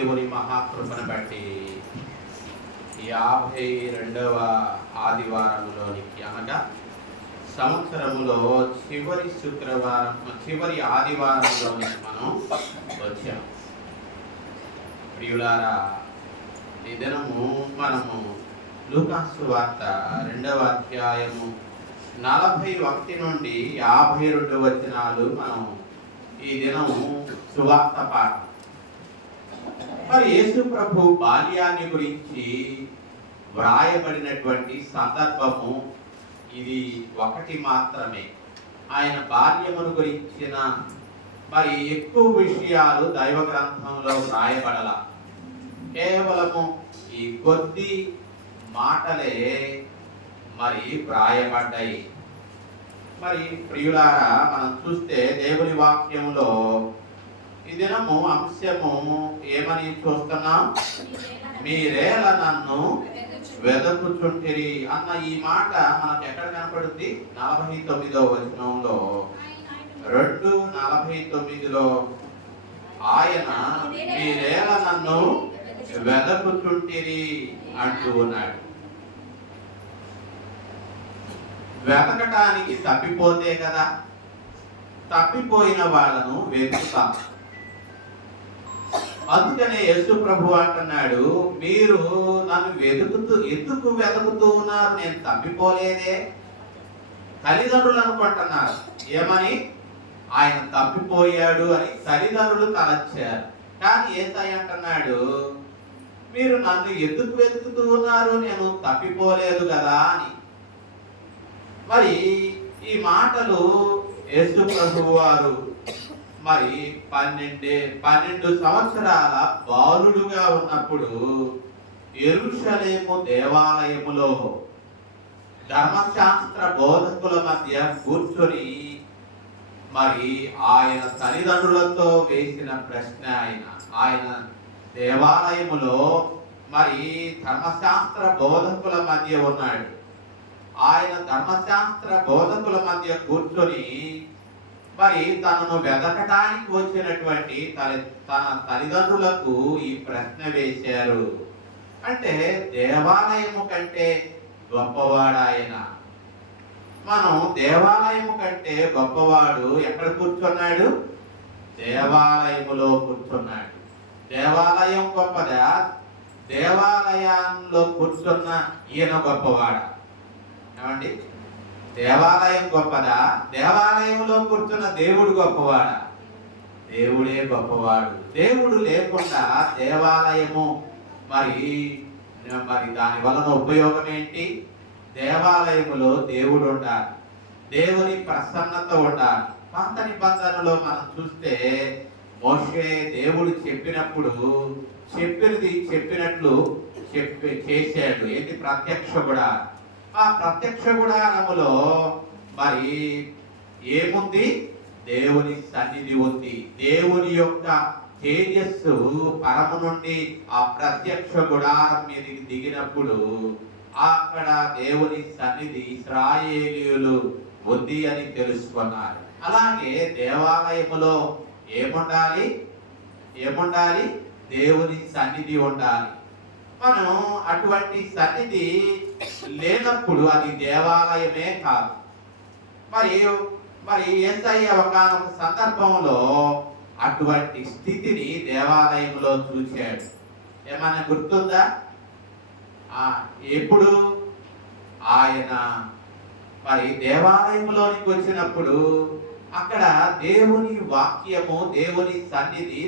దేవుని మహాకృపను బట్టి 52వ ఆదివారంలోనికి అనగా సంవత్సరములో చివరి ఆదివారంలోనికి మనం వచ్చాము. ప్రియులారా, ఈ దినము మనము లూకాసు సువార్త 2వ అధ్యాయము 41 నుండి 52 వచనాలు మనం ఈ దినము సువార్త పాఠం. మరి యేసు ప్రభు బాల్యాన్ని గురించి వ్రాయబడినటువంటి సందర్భము ఇది ఒకటి మాత్రమే. ఆయన బాల్యమును గురించిన మరి ఎక్కువ విషయాలు దైవ గ్రంథంలో వ్రాయబడల, కేవలము ఈ కొద్ది మాటలే మరి వ్రాయబడ్డాయి. మరి ప్రియులారా, మనం చూస్తే దేవుని వాక్యంలో ఈ దినము అంశము ఏమని చూస్తున్నాం? మీరేలా నన్ను వెదకుచుంటిరి అన్న ఈ మాట మనకు ఎక్కడ కనపడుద్ది? 49వ వచనంలో 2:49లో ఆయన మీరేలా నన్ను వెదకుచుంటిరి అంటూ ఉన్నాడు. వెతకటానికి తప్పిపోతే కదా, తప్పిపోయిన వాళ్ళను వెతుకుతాం. అందుకనే యేసు ప్రభు అంటున్నాడు, మీరు నన్ను ఎందుకు వెతుకుతూ ఉన్నారు? నేను తప్పిపోలేదే. తల్లిదండ్రులు అనుకుంటున్నారు ఏమని? ఆయన తప్పిపోయాడు అని తల్లిదండ్రులు తలచారు. కానీ యేసయ్య అంటున్నాడు, మీరు నన్ను ఎందుకు వెతుకుతూ ఉన్నారు? నేను తప్పిపోలేదు కదా అని. మరి ఈ మాటలు యేసు ప్రభు వారు మరి 12 సంవత్సరాల బాలుడుగా ఉన్నప్పుడు యెరూషలేము దేవాలయములో ధర్మశాస్త్ర బోధకుల మధ్య కూర్చొని మరి ఆయన తల్లిదండ్రులతో వేసిన ప్రశ్న, ఆయన దేవాలయములో మరి ధర్మశాస్త్ర బోధకుల మధ్య ఉన్నాడు. ఆయన ధర్మశాస్త్ర బోధకుల మధ్య కూర్చొని మరి తనను వెతకటానికి వచ్చినటువంటి తన తల్లిదండ్రులకు ఈ ప్రశ్న వేశారు. అంటే దేవాలయము కంటే గొప్పవాడు ఆయన. మనం దేవాలయము కంటే గొప్పవాడు ఎక్కడ కూర్చున్నాడు? దేవాలయములో కూర్చున్నాడు. దేవాలయం గొప్పదా? దేవాలయంలో కూర్చున్న ఈయన గొప్పవాడా? ఏమండి, దేవాలయం గొప్పదా? దేవాలయంలో కూర్చున్న దేవుడు గొప్పవాడా? దేవుడే గొప్పవాడు. దేవుడు లేకుండా దేవాలయము మరి దాని వలన ఉపయోగం ఏంటి? దేవాలయములో దేవుడు ఉండాలి, దేవుని ప్రసన్నత ఉండాలి. పాత నిబంధనలో మనం చూస్తే మోషే దేవుడు చెప్పినట్లు చేశాడు. ఏంటి? ప్రత్యక్ష గుడారం. ఆ ప్రత్యక్ష గుడారములో మరి ఏముంది? దేవుని సన్నిధి ఉంది. దేవుని యొక్క తేజస్సు పరము నుండి ఆ ప్రత్యక్ష గుడారం మీదకి దిగినప్పుడు అక్కడ దేవుని సన్నిధి ఇశ్రాయేలీయులు ఉంది అని తెలుసుకున్నారు. అలాగే దేవాలయములో ఏముండాలి? దేవుని సన్నిధి ఉండాలి. మనం అటువంటి సన్నిధి లేనప్పుడు అది దేవాలయమే కాదు. మరి యేసయ్య ఒకానొక సందర్భంలో అటువంటి స్థితిని దేవాలయంలో చూశాడు. ఏమన్నా గుర్తుందా? ఎప్పుడు ఆయన మరి దేవాలయంలోనికి వచ్చినప్పుడు అక్కడ దేవుని వాక్యము, దేవుని సన్నిధి,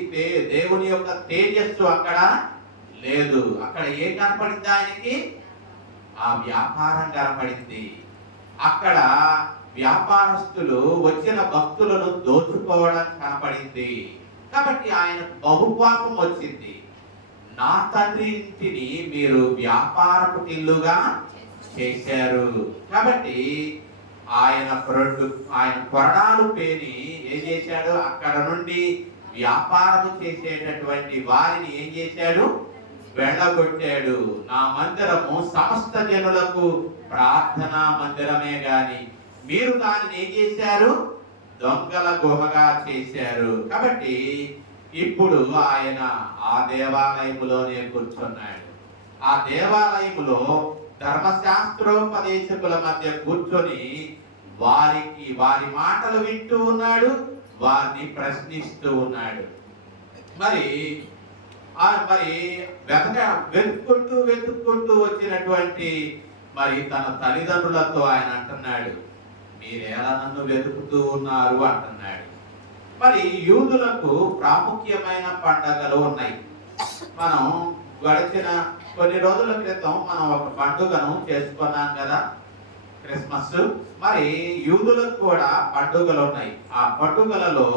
దేవుని యొక్క తేజస్సు అక్కడ లేదు. అక్కడ ఏం కనపడింది ఆయనకి? ఆ వ్యాపారం కనపడింది. అక్కడ వ్యాపారస్తులు వచ్చిన భక్తులను దోచుకోవడం కనపడింది. కాబట్టి ఆయన బహుపాపం వచ్చింది. నా తండ్రి ఇంటిని మీరు వ్యాపారపు ఇల్లుగా చేశారు. కాబట్టి ఆయన కొరడాలు పేని ఏం చేశాడు? అక్కడ నుండి వ్యాపారం చేసేటటువంటి వారిని ఏం చేశాడు? వెళ్ళగొట్టాడు. నా మందిరము సమస్త జనులకు ప్రార్థనా మందిరమే గాని మీరు దానిని ఏం చేశారు? దొంగల గుహగా చేశారు. కాబట్టి ఇప్పుడు ఆయన ఆ దేవాలయములోనే కూర్చున్నాడు. ఆ దేవాలయములో ధర్మశాస్త్రోపదేశకుల మధ్య కూర్చొని వారి మాటలు వింటూ ఉన్నాడు, వారిని ప్రశ్నిస్తూ ఉన్నాడు. మరి వెతుక్కుంటూ వచ్చినటువంటి మరి తన తల్లిదండ్రులతో ఆయన అంటున్నాడు, మీరేలా నన్ను వెతుకుతూ ఉన్నారు అంటున్నాడు. మరి యూదులకు ప్రాముఖ్యమైన పండగలు ఉన్నాయి. మనం గడిచిన కొన్ని రోజుల క్రితం మనం ఒక పండుగను చేసుకున్నాం కదా, క్రిస్మస్. మరి యూదులకు కూడా పండుగలు ఉన్నాయి. ఆ పండుగలలో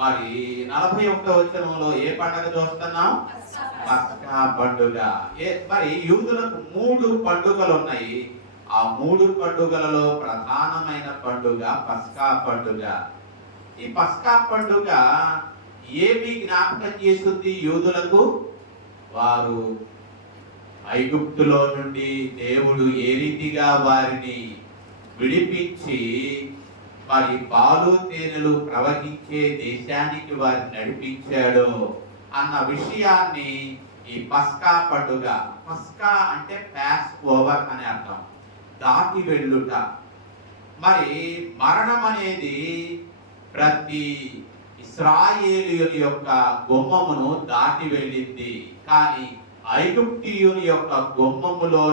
మరి 41వ వచనంలో ఏ పండుగ చూస్తున్నాం? పస్కా పండుగ. మరి యూదులకు 3 పండుగలు ఉన్నాయి. ఆ 3 పండుగలలో ప్రధానమైన పండుగ పస్కా పండుగ. ఈ పస్కా పండుగ ఏమి జ్ఞాపకం చేస్తుంది యూదులకు? వారు ఐగుప్తులో నుండి దేవుడు ఏ రీతిగా వారిని విడిపించి మరి పాలు తేనెలు ప్రవహించే దేశానికి వారిని నడిపించాడో అన్న విషయాన్ని ఈ పస్కా పండుగ, పస్కా అంటే పాస్ ఓవర్ అని అర్థం, దాటి వెళ్ళుట. మరి మరణం అనేది ప్రతి ఇశ్రాయేలీయుల యొక్క గుమ్మమును దాటి వెళ్ళింది. కానీ ఐగుప్తీయుని యొక్క గుమ్మములో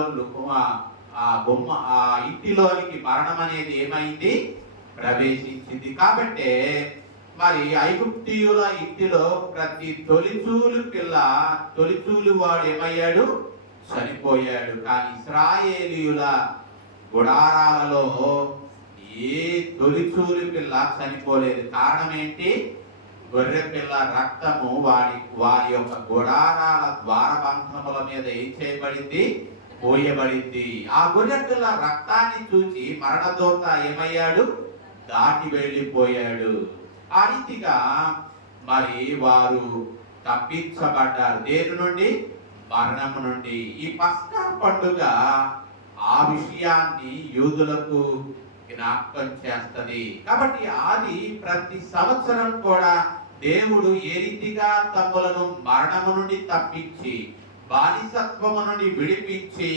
ఆ ఇంటిలోనికి మరణం అనేది ఏమైంది? ప్రవేశించింది. కాబట్టి మరి ఐగుప్తీయుల ఇంటిలో ప్రతి తొలిచూలు వాడు ఏమయ్యాడు? చనిపోయాడు. కానీ ఇశ్రాయేలీయుల గుడారాలలో ఏ తొలిచూలు పిల్ల చనిపోలేదు. కారణం ఏంటి? గొర్రె పిల్ల రక్తము వారి యొక్క గుడారాల ద్వారబంధముల మీద ఏం చేయబడింది? పోయబడింది. ఆ గొర్రె పిల్ల రక్తాన్ని చూసి మరణదూత ఏమయ్యాడు? దాటి వెళ్ళిపోయాడు. ఆ రీతిగా మరి వారు తప్పించబడ్డారు. దేని నుండి? మరణము నుండి. ఈ పస్కా పండుగ ఆ విషయాన్ని యూదులకు జ్ఞాపకం చేస్తది. కాబట్టి అది ప్రతి సంవత్సరం కూడా దేవుడు ఏ రీతిగా తమ్ములను మరణము నుండి తప్పించి బానిసత్వము నుండి విడిపించి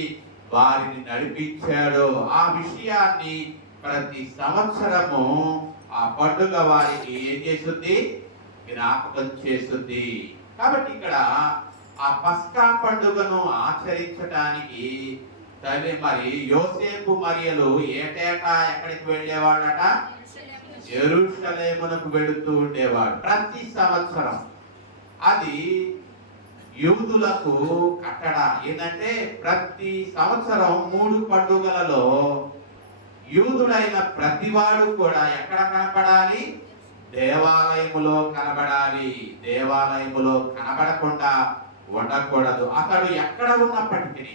వారిని నడిపించాడో ఆ విషయాన్ని ప్రతి సంవత్సరము ఆ పండుగ వారికి ఏం చేస్తుంది? జ్ఞాపకం చేస్తుంది. కాబట్టి ఇక్కడ ఆ పస్కా పండుగను ఆచరించడానికి మరి యోసేపు మరియలు ఏటేటా ఎక్కడికి వెళ్ళేవాడట? యెరూషలేమునకు వెళుతూ ఉండేవాడు ప్రతి సంవత్సరం. అది యూదులకు కట్టడ. ఏంటంటే ప్రతి సంవత్సరం 3 పండుగలలో యూదుడైన ప్రతివాడు కూడా ఎక్కడ కనపడాలి? దేవాలయములో కనబడాలి. దేవాలయములో కనబడకుండా ఉండకూడదు. అతడు ఎక్కడ ఉన్నప్పటికీ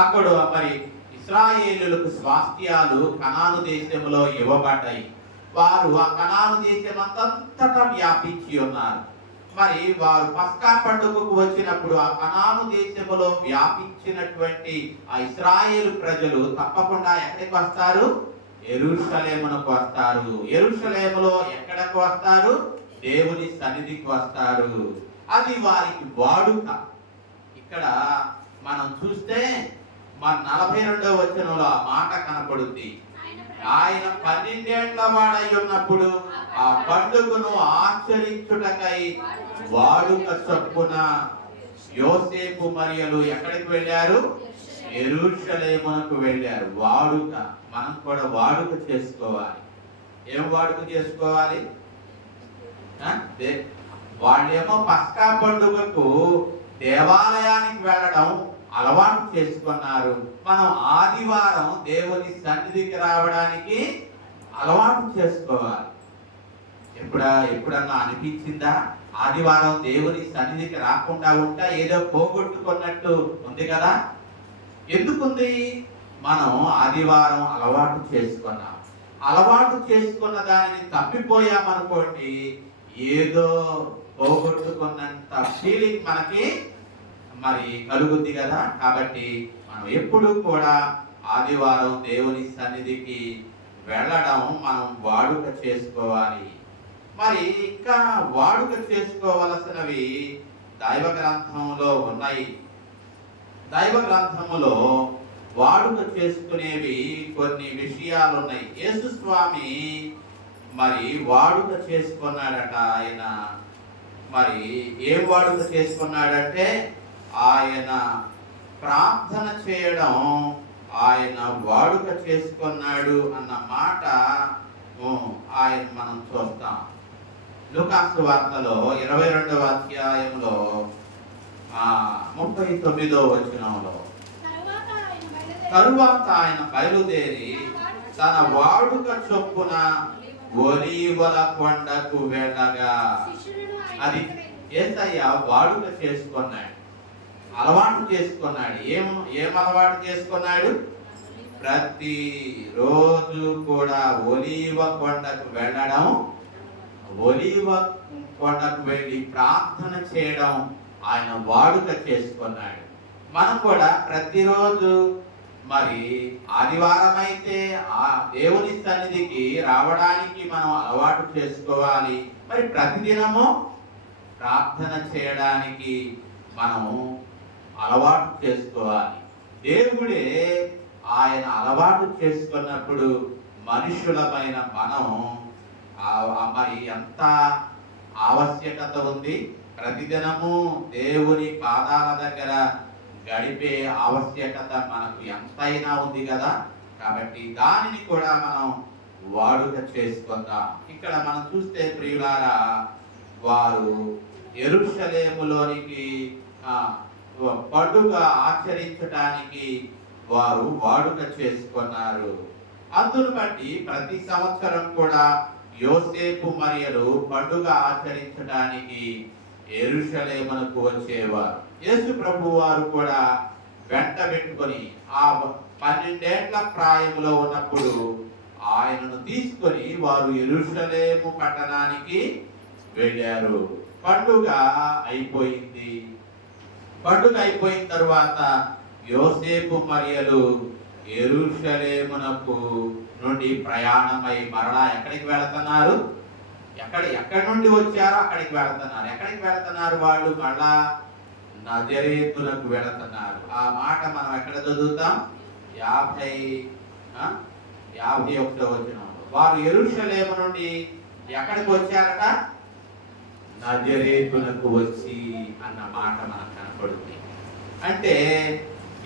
అక్కడ మరి ఇశ్రాయేలులకు స్వాస్థ్యాలు కనాను దేశంలో ఇవ్వబడ్డాయి. వారు ఆ కనాను దేశమంతటా వ్యాపించి ఉన్నారు. మరి వారు పస్కా పండుగకు వచ్చినప్పుడు ఆ కనాను దేశంలో వ్యాపించినటువంటి ఆ ఇశ్రాయేలు ప్రజలు తప్పకుండా ఎక్కడికి వస్తారు? యెరూషలేమునకు వస్తారు. యెరూషలేములో ఎక్కడికి వస్తారు? దేవుని సన్నిధికి వస్తారు. అది వారికి వాడుక. ఇక్కడ మనం చూస్తే మన 42వ వచనంలో ఆ మాట కనపడుద్ది. ఆయన 12 ఏళ్ల వాడై ఉన్నప్పుడు ఆ పండుగను ఆచరించుటకై వాడుక చొప్పున యోసేపు మరియలు ఎక్కడికి వెళ్ళారు? యెరూషలేమునకు వెళ్ళారు. వాడుక. మనం కూడా వాడుక చేసుకోవాలి. ఏం వాడుక చేసుకోవాలి? వాళ్ళేమో పస్కా పండుగకు దేవాలయానికి వెళ్ళడం అలవాటు చేసుకున్నారు. మనం ఆదివారం దేవుని సన్నిధికి రావడానికి అలవాటు చేసుకోవాలి. ఎప్పుడన్నా అనిపించిందా ఆదివారం దేవుని సన్నిధికి రాకుండా ఉంటా ఏదో పోగొట్టుకున్నట్టు ఉంది కదా? ఎందుకుంది? మనం ఆదివారం అలవాటు చేసుకున్నాం. అలవాటు చేసుకున్న దానిని తప్పిపోయామనుకోండి, ఏదో పోగొట్టుకున్నంత ఫీలింగ్ మనకి మరి కలుగుద్ది కదా. కాబట్టి మనం ఎప్పుడు కూడా ఆదివారం దేవుని సన్నిధికి వెళ్ళడం మనం వాడుక చేసుకోవాలి. మరి ఇంకా వాడుక చేసుకోవలసినవి దైవ గ్రంథంలో ఉన్నాయి. దైవ గ్రంథములో వాడుక చేసుకునేవి కొన్ని విషయాలు ఉన్నాయి. యేసు స్వామి మరి వాడుక చేసుకున్నాడట. ఆయన మరి ఏం వాడుక చేసుకున్నాడంటే ఆయన ప్రార్థన చేయడం ఆయన వాడుక చేసుకున్నాడు అన్న మాట ఆయన మనం చూస్తాం. లూకాసు వార్తలో 22వ అధ్యాయంలో 39వ వచనంలో, తరువాత ఆయన బయలుదేరి తన వాడుక చొప్పున ఒలీవల కొండకు వెళ్ళగా, అది యేసయ్య వాడుక చేసుకున్నాడు, అలవాటు చేసుకున్నాడు. ఏం అలవాటు చేసుకున్నాడు? ప్రతి రోజు కూడా ఒలీవ కొండకు వెళ్ళడం, ఒలీవ కొండకు వెళ్ళి ప్రార్థన చేయడం ఆయన వాడుక చేసుకున్నాడు. మనం కూడా ప్రతిరోజు మరి ఆదివారం అయితే ఆ దేవుని సన్నిధికి రావడానికి మనం అలవాటు చేసుకోవాలి. మరి ప్రతిదినము ప్రార్థన చేయడానికి మనం అలవాటు చేసుకోవాలి. దేవుడే ఆయన అలవాటు చేసుకున్నప్పుడు మనుషులమైన మనం మరి ఎంత ఆవశ్యకత ఉంది. ప్రతిదినము దేవుని పాదాల దగ్గర గడిపే ఆవశ్యకత మనకు ఎంతైనా ఉంది కదా. కాబట్టి దానిని కూడా మనం వాడుక చేసుకుందాం. ఇక్కడ మనం చూస్తే ప్రియులారా, వారు యెరూషలేములోనికి పండుగ ఆచరించడానికి వారు వాడుక చేసుకున్నారు. అందును బట్టి ప్రతి సంవత్సరం కూడా యోసేపు మరియలు పండుగ ఆచరించడానికి యెరూషలేమునకు వచ్చేవారు. యేసు ప్రభు వారు కూడా వెంట పెట్టుకొని ఆ 12 ఏళ్ల ప్రాయంలో ఉన్నప్పుడు ఆయనను తీసుకొని వారు యెరూషలేము పట్టణానికి వెళ్ళారు. పండుగ అయిపోయింది. పండుగ అయిపోయిన తర్వాత యోసేపు మరియలు యెరూషలేమునకు నుండి ప్రయాణమై మరలా ఎక్కడికి వెళుతున్నారు? ఎక్కడి నుండి వచ్చారో అక్కడికి వెళుతున్నారు. ఎక్కడికి వెళుతున్నారు? వాళ్ళు మళ్ళా నజరేతులకు వెళుతున్నారు. ఆ మాట మనం ఎక్కడ చదువుతాం? 51వ వచనంలో. వారు యెరూషలేము నుండి ఎక్కడికి వచ్చారట? నజరేతులకు వచ్చి అన్న మాట మనకు కనపడుతుంది. అంటే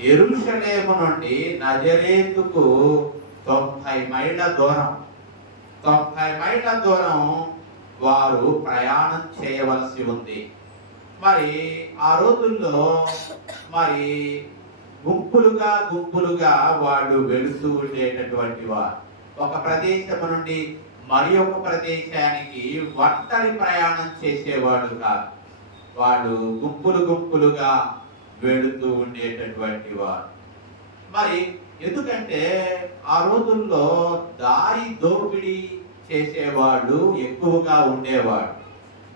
యెరూషలేము నుండి నజరేతుకు 90 మైళ్ళ దూరం, 90 మైళ్ళ దూరం వారు ప్రయాణం చేయవలసి ఉంది. మరి ఆ రోజుల్లో మరి గుంపులుగా వాళ్ళు వెళుతూ ఉండేటటువంటి వారు. ఒక ప్రదేశం నుండి మరి ఒక ప్రదేశానికి ఒంటరి ప్రయాణం చేసేవాడు కాదు. వాళ్ళు గుంపులుగా వెళుతూ ఉండేటటువంటి వారు. మరి ఎందుకంటే ఆ రోజుల్లో దారి దోపిడీ చేసేవాళ్ళు ఎక్కువగా ఉండేవాడు.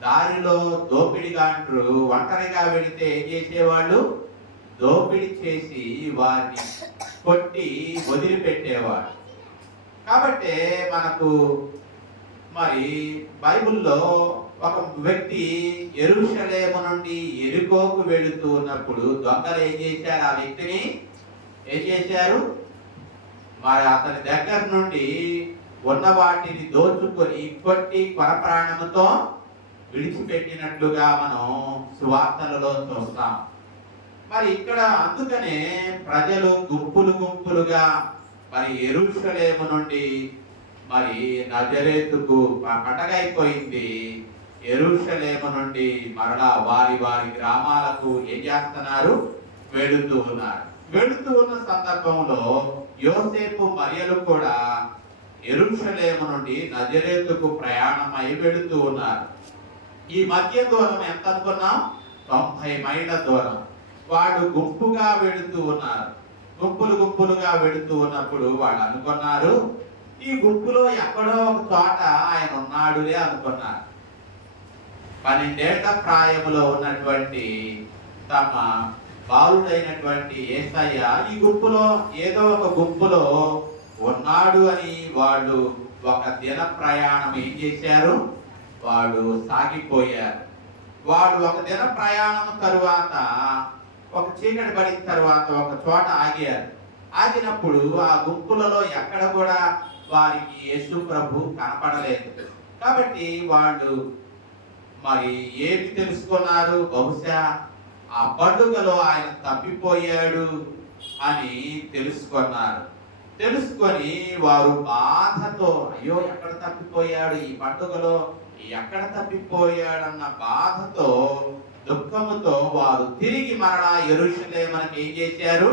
దారిలో దోపిడిగా అంటారు. ఒంటరిగా వెళితే ఏం చేసేవాళ్ళు? దోపిడీ చేసి వారిని కొట్టి వదిలిపెట్టేవాడు. కాబట్టి మనకు మరి బైబిల్లో ఒక వ్యక్తి యెరూషలేము నుండి యెరికోకు వెళుతూ ఉన్నప్పుడు దొంగలు ఏం చేశారు? ఆ వ్యక్తిని ఏం చేశారు? మరి అతని దగ్గర నుండి ఉన్న వాటిని దోచుకొని కొట్టి కొరప్రాణముతో విడిచిపెట్టినట్లుగా మనం సువార్తలలో చూస్తాం. మరి ఇక్కడ అందుకనే ప్రజలు గుంపులుగా మరి యెరూషలేము నుండి మరి నజరేతుకు పండగ అయిపోయింది. యెరూషలేము నుండి మరలా వారి గ్రామాలకు ఏం చేస్తున్నారు? వెళుతూ ఉన్నారు. వెళుతూ ఉన్న సందర్భంలో యోసేపు మరియలు కూడా యెరూషలేము నుండి నజరేతుకు ప్రయాణమై వెళుతూ ఉన్నారు. ఈ మధ్య దూరం ఎంత అనుకున్నాం? 90 మైళ్ళ దూరం. వాళ్ళు గుంపుగా వెళుతూ ఉన్నారు. గుంపులుగా వెళుతూ ఉన్నప్పుడు వాళ్ళు అనుకున్నారు, ఈ గుంపులో ఎక్కడో ఒక చోట ఆయన ఉన్నాడులే అనుకున్నారు. 12 ఏళ్ల ప్రాయములో ఉన్నటువంటి తమ బాలుడైనటువంటి యేసయ్య ఈ గుంపులో ఏదో ఒక గుంపులో ఉన్నాడు అని వాళ్ళు ఒక దిన ప్రయాణం ఏం చేశారు? వాడు సాగిపోయారు. వాడు ఒక దిన ప్రయాణం తరువాత, ఒక చీకటి పడిన తరువాత ఒక చోట ఆగారు. ఆగినప్పుడు ఆ గుంపులలో ఎక్కడ కూడా వారికి యేసు ప్రభు కనపడలేదు. కాబట్టి వాళ్ళు మరి ఏమి తెలుసుకున్నారు? బహుశా ఆ పండుగలో ఆయన తప్పిపోయాడు అని తెలుసుకున్నారు. తెలుసుకొని వారు బాధతో, అయ్యో ఎక్కడ తప్పిపోయాడు, ఈ పండుగలో ఎక్కడ తప్పిపోయాడన్న బాధతో, దుఃఖముతో వారు తిరిగి మరలా యెరూషలేమునకు ఏం చేశారు?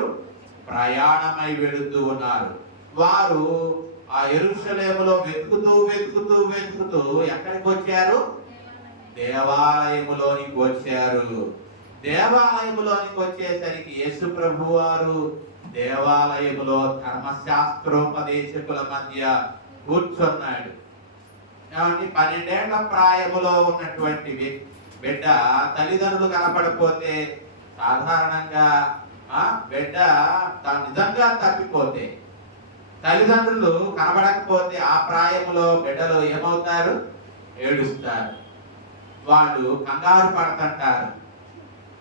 ప్రయాణమై వెళుతూ ఉన్నారు. వారు ఆ యెరూషలేములో వెతుకుతూ వెతుకుతూ వెతుకుతూ ఎక్కడికి వచ్చారు? దేవాలయములోనికి వచ్చారు. దేవాలయములోనికి వచ్చేసరికి యేసు ప్రభు వారు దేవాలయములో ధర్మశాస్త్రోపదేశకుల మధ్య కూర్చున్నాడు. 12 ఏళ్ల ప్రాయములో ఉన్నటువంటి బిడ్డ తల్లిదండ్రులు కనపడిపోతే, సాధారణంగా బిడ్డ నిజంగా తప్పిపోతే, తల్లిదండ్రులు కనబడకపోతే ఆ ప్రాయములో బిడ్డలు ఏమవుతారు? ఏడుస్తారు. వాళ్ళు కంగారు పడుతుంటారు.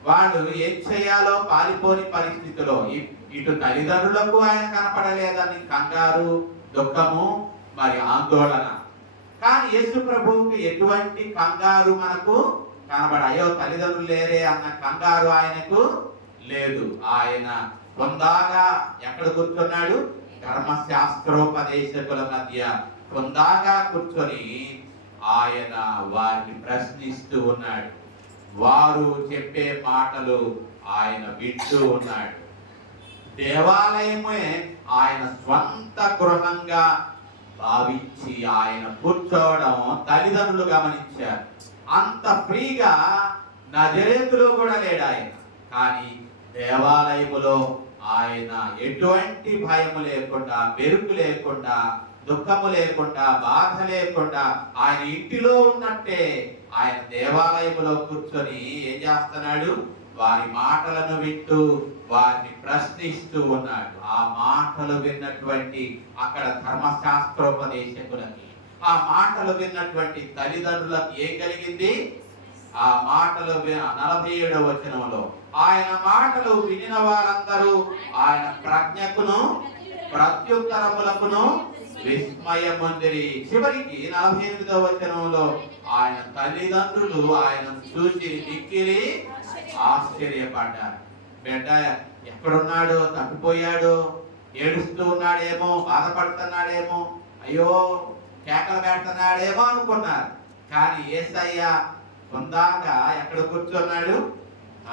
వాళ్ళు ఏం చేయాలో పారిపోని పరిస్థితిలో, ఇటు తల్లిదండ్రులకు ఆయన కనపడలేదని కంగారు, దుఃఖము, మరి ఆందోళన. కానీ యేసు ప్రభువుకి ఎటువంటి కంగారు మనకు కనబడాయో, తల్లిదండ్రులు లేరే అన్న కంగారు ఆయనకు లేదు. ఆయన కొందాగా ఎక్కడ కూర్చున్నాడు? ధర్మశాస్త్రోపదేశకుల మధ్య కొందాగా కూర్చొని ఆయన వారిని ప్రశ్నిస్తూ ఉన్నాడు. వారు చెప్పే మాటలు ఆయన వింటూ ఉన్నాడు. దేవాలయమే ఆయన స్వంత గృహంగా భావించి ఆయన కూర్చోవడం తల్లిదండ్రులు గమనించారు. అంత ఫ్రీగా నజరేతులో కూడా లేడు ఆయన. కానీ దేవాలయములో ఆయన ఎటువంటి భయము లేకుండా, బెరుకు లేకుండా, దుఃఖము లేకుండా, బాధ లేకుండా ఆయన ఇంటిలో ఉన్నట్టే ఆయన దేవాలయములో కూర్చొని ఏం చేస్తున్నాడు? వారి మాటలను వింటూ వారిని ప్రశ్నిస్తూ ఉన్నాడు. ఆ మాటలు విన్నటువంటి అక్కడ ధర్మశాస్త్రోపదేశకులకి, ఆ మాటలు విన్నటువంటి తల్లిదండ్రులకు ఏం కలిగింది? ఆ మాటలు 47వ వచనంలో, ఆయన మాటలు వినిన వారందరూ ఆయన ప్రజ్ఞకును ప్రత్యుత్తరములకును విస్మయముందిరి. చివరికి 48వ వచనంలో ఆయన తల్లిదండ్రులు ఆయన చూసి మిక్కిలి ఆశ్చర్యపడ్డారు. బిడ్డ ఎక్కడున్నాడు? తప్పిపోయాడు, ఏడుస్తూ ఉన్నాడేమో, బాధపడుతున్నాడేమో, అయ్యో కేకలు పెడుతున్నాడేమో అనుకున్నారు. కానీ యేసయ్య కొందాక ఎక్కడ కూర్చున్నాడు?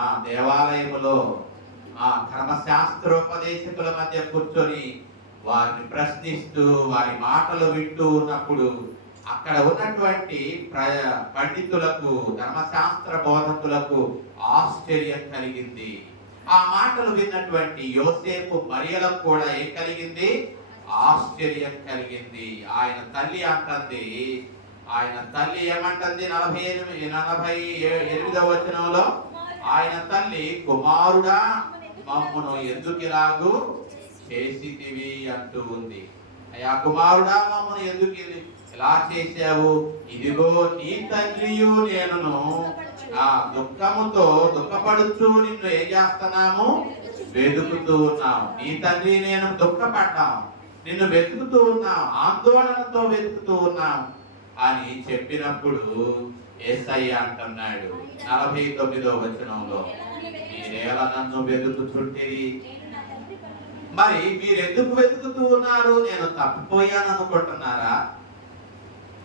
ఆ దేవాలయములో ఆ ధర్మశాస్త్రోపదేశకుల మధ్య కూర్చొని వారిని ప్రశ్నిస్తూ వారి మాటలు వింటూ ఉన్నప్పుడు అక్కడ ఉన్నటువంటి పండితులకు, ధర్మశాస్త్ర బోధకులకు ఆశ్చర్యం కలిగింది. ఆ మాటలు విన్నటువంటి యోసేపు మరియలకు కూడా ఏం కలిగింది? ఆశ్చర్యం కలిగింది. ఆయన తల్లి అంటుంది, ఆయన తల్లి ఏమంటుంది? 48వ వచనంలో ఆయన తల్లి, కుమారుడా మమ్మును ఎందుకు ఇలాగూ చేసితివి అంటూ ఉంది. అయ్యా కుమారుడా, మమ్మను ఎందుకు ఇలా చేశావు? ఇదిగో నీ తండ్రియు నేనును ఆ దుఃఖముతో దుఃఖపడుచు నిన్ను ఏం చేస్తున్నాము? వెతుకుతూ ఉన్నాం. నీ తండ్రి నేను దుఃఖపడ్డాం, నిన్ను వెతుకుతూ ఉన్నాం, ఆందోళనతో వెతుకుతూ ఉన్నాం అని చెప్పినప్పుడు యేసయ్య అంటున్నాడు 49వ వచనంలో, మీరేలా నన్ను వెతుకుచుంటిరి? మరి మీరెందుకు వెతుకుతూ ఉన్నారు? నేను తప్పిపోయాను అనుకుంటున్నారా?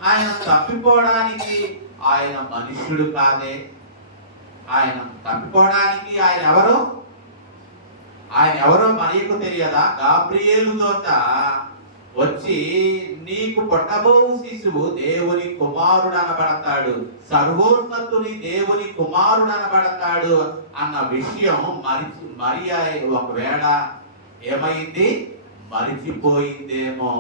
ఆయన తప్పిపోవడానికి ఆయన మనుష్యుడు కాదే. ఆయన తప్పిపోవడానికి ఆయన ఎవరు? ఆయన ఎవరో మరియకు తెలియదా? గాబ్రియేలు దూత వచ్చి, నీకు పుట్టబోవు శిశువు దేవుని కుమారుడు అనబడతాడు, సర్వోన్నతుని దేవుని కుమారుడు అనబడతాడు అన్న విషయం మరియా ఒకవేళ ఏమైంది? మరిచిపోయిందేమో.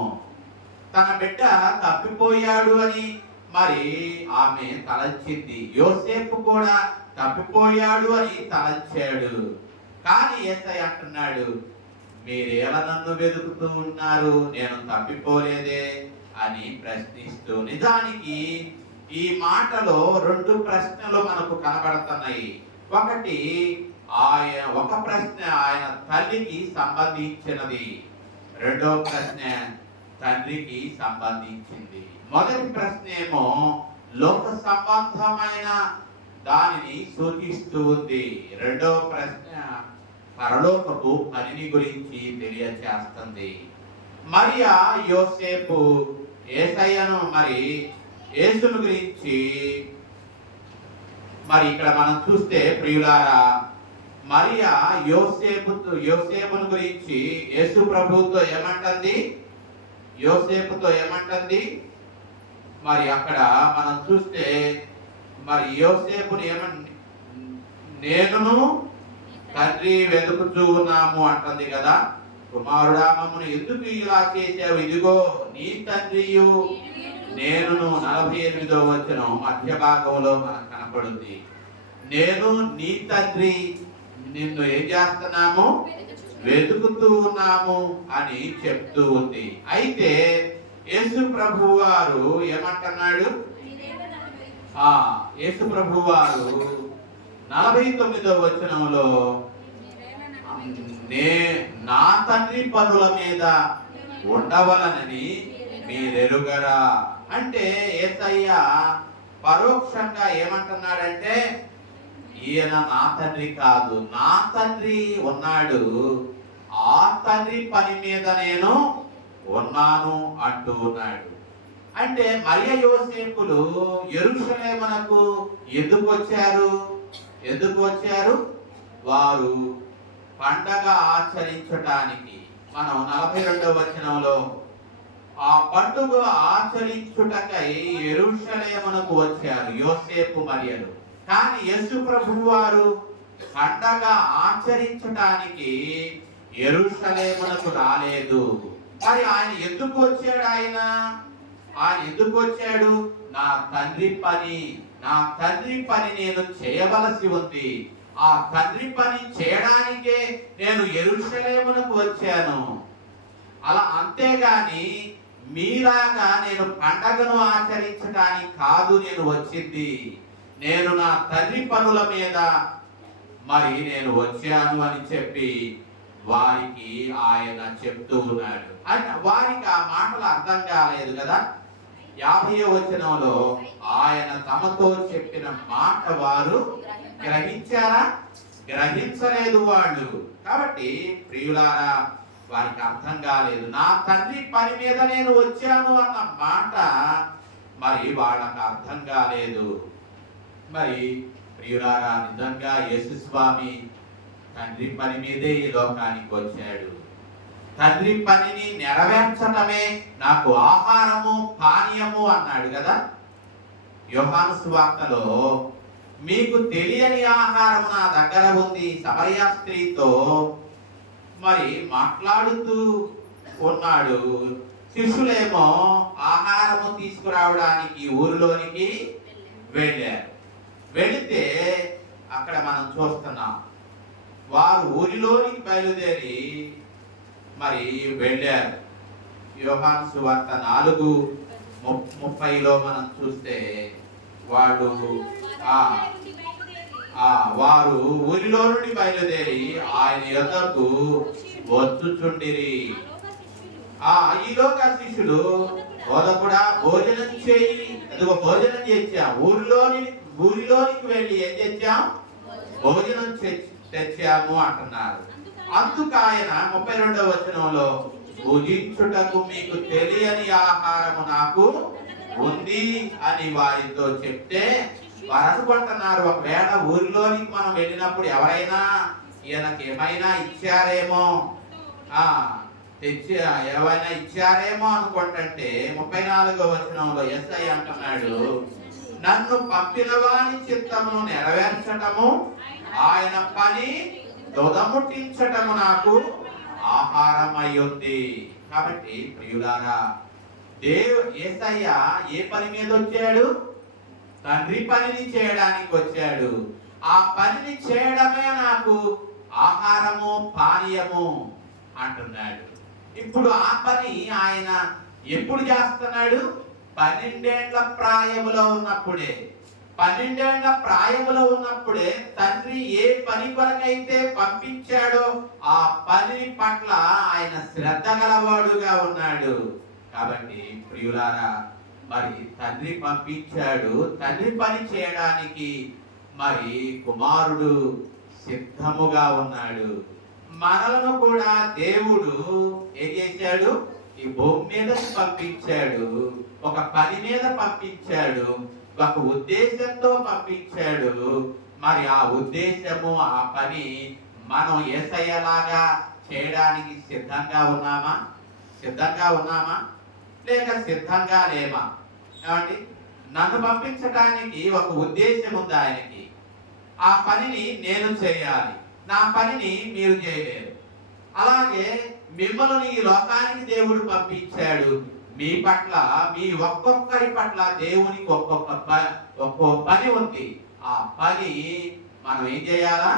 తన బిడ్డ తప్పిపోయాడు అని మరి ఆమె తలంచింది. యోసేపు కూడా తప్పిపోయాడు అని తలంచాడు. కానీ యేసయ్య అంటున్నాడు, మీరేలా నన్ను వెతుకుతూ ఉన్నారు? నేను తప్పిపోలేదే అని ప్రశ్నిస్తూ. నిజానికి ఈ మాటలో రెండు ప్రశ్నలు మనకు కనబడుతున్నాయి. ఒకటి ఒక ప్రశ్న ఆయన తల్లికి సంబంధించినది, రెండో ప్రశ్న తండ్రికి సంబంధించింది. మొదటి ప్రశ్న ఏమో లోక సంబంధమైన దానిని సూచిస్తూ ఉంది. రెండో ప్రశ్న పరలోకపు పనిని గురించి తెలియచేస్తుంది. మరియా యోసేపు యేసయ్యను యేసును గురించి ఇక్కడ మనం చూస్తే ప్రియులారా, మరియా యోసేపును గురించి యేసు ప్రభువుతో ఏమంటుంది, యోసేపుతో ఏమంటుంది? అక్కడ మనం చూస్తే యోసేపుని నేనును తండ్రి వెతుకుతూ ఉన్నాము అంటుంది కదా. కుమారుడా మమ్మను ఎందుకు ఇలా చేసావు? ఇదిగో నీ తండ్రియు నేనును. 48వ వచనం మధ్య భాగంలో మనకు కనపడుతుంది. నేను నీ తండ్రి నిన్ను ఏం చేస్తున్నాము? వెతుకుతూ ఉన్నాము అని చెప్తూ ఉంది. అయితే యేసు ప్రభు వారు ఏమంటున్నాడు? యేసు ప్రభు వారు 49వ వచనంలో నా తండ్రి పనుల మీద ఉండవలనని మీరెరుగరా అంటే యేసయ్య పరోక్షంగా ఏమంటున్నాడంటే ఈయన నా తండ్రి కాదు, నా తండ్రి ఉన్నాడు, ఆ తండ్రి పని మీద నేను ఉన్నాను అంటూ ఉన్నాడు. అంటే మరియ యోసేపులు యెరూషలేమునకు ఎందుకు వచ్చారు? వారు పండగ ఆచరించటానికి. మనం 42వ వచనంలో ఆ పండుగ ఆచరించుటకై యెరూషలేమునకు వచ్చారు యోసేపు మరియలు. కానీ యేసు ప్రభువు వారు పండగ ఆచరించటానికి యెరూషలేమునకు రాలేదు. ఆయన ఎందుకు వచ్చాడు? ఆయన ఎందుకు వచ్చాడు? నా తండ్రి పని నేను చేయవలసి ఉంది. ఆ తండ్రి పని చేయడానికే నేను యెరూషలేమునకు వచ్చాను. అలా అంతేగాని మీలాగా నేను పండగను ఆచరించడానికి కాదు నేను వచ్చింది. నేను నా తండ్రి పనుల మీద నేను వచ్చాను అని చెప్పి వారికి ఆయన చెప్తూ ఉన్నాడు. వారికి ఆ మాటలు అర్థం కాలేదు కదా. 50వ వచనంలో ఆయన తమతో చెప్పిన మాట వారు గ్రహించారా? గ్రహించలేదు వాళ్ళు. కాబట్టి ప్రియులారా, వారికి అర్థం కాలేదు. నా తండ్రి పని మీద నేను వచ్చాను అన్న మాట వాళ్ళకి అర్థం కాలేదు. ప్రియులారా, నిజంగా యేసు స్వామి తండ్రి పని మీదే ఈ లోకానికి వచ్చాడు. తండ్రి పనిని నెరవేర్చటమే నాకు ఆహారము పానీయము అన్నాడు కదా. యోహాను సువార్తలో మీకు తెలియని ఆహారం నా దగ్గర ఉంది సమరయ స్త్రీతో మాట్లాడుతూ ఉన్నాడు. శిష్యులేమో ఆహారము తీసుకురావడానికి ఊరిలోనికి వెళ్ళారు. వెళితే అక్కడ మనం చూస్తున్నాం, వారు ఊరిలోనికి బయలుదేరి వెళ్ళారు. యోహాను సువార్త 4:30లో మనం చూస్తే వారు ఊరిలో నుండి బయలుదేరి ఆయన యొద్దకు వచ్చుచుండిరి. ఈలోగా శిష్యులు బోధకుడా భోజనం చేయి, అదిగో భోజనం చేర్చాం. ఊరిలోనికి వెళ్ళి ఏం తెచ్చాం? భోజనం తెచ్చాము అంటున్నారు. అందుకు ఆయన 32వ వచనంలో భుజించుటకు మీకు తెలియని ఆహారము నాకు ఉంది అని వారితో చెప్తే వారు అనుకుంటున్నారు, ఒకవేళ ఊరిలోనికి మనం వెళ్ళినప్పుడు ఎవరైనా ఈయనకి ఏమైనా ఇచ్చారేమో ఏమైనా ఇచ్చారేమో అనుకుంటుంటే 34వ వచనంలో యేసయ్య అంటున్నాడు, నన్ను పంపిన వాని చిత్తమును నెరవేర్చటము ఆయన పని దొదముట్టించటము నాకు ఆహారం అయ్యింది. కాబట్టి ప్రియులారా, యేసయ్య ఏ పని మీద వచ్చాడు? తండ్రి పనిని చేయడానికి వచ్చాడు. ఆ పనిని చేయడమే నాకు ఆహారము పానీయము అంటున్నాడు. ఇప్పుడు ఆ పని ఆయన ఎప్పుడు చేస్తున్నాడు? 12 ప్రాయములో ఉన్నప్పుడే 12 ప్రాయములో ఉన్నప్పుడే తండ్రి ఏ పని కొరకైతే పంపించాడో ఆ పని పట్ల ఆయన శ్రద్ధ గలవాడుగా ఉన్నాడు. కాబట్టి ప్రియులారా, మరి తండ్రి పంపించాడు, తండ్రి పని చేయడానికి మరి కుమారుడు సిద్ధముగా ఉన్నాడు. మనలను కూడా దేవుడు ఏం చేశాడు? ఈ భూమి మీద పంపించాడు, ఒక పని మీద పంపించాడు, ఒక ఉద్దేశంతో పంపించాడు. మరి ఆ ఉద్దేశము, ఆ పని మనం యేసయ్యలాగా చేయడానికి సిద్ధంగా ఉన్నామా? సిద్ధంగా ఉన్నామా లేక సిద్ధంగా లేమా? ఏమండి, నన్ను పంపించడానికి ఒక ఉద్దేశం ఉంది ఆయనకి. ఆ పనిని నేను చేయాలి, నా పనిని మీరు చేయలేరు. అలాగే మిమ్మల్ని ఈ లోకానికి దేవుడు పంపించాడు. మీ పట్ల, మీ ఒక్కొక్కరి పట్ల దేవునికి ఒక్కో పని ఉంది. ఆ పని మనం ఏం చేయాలా?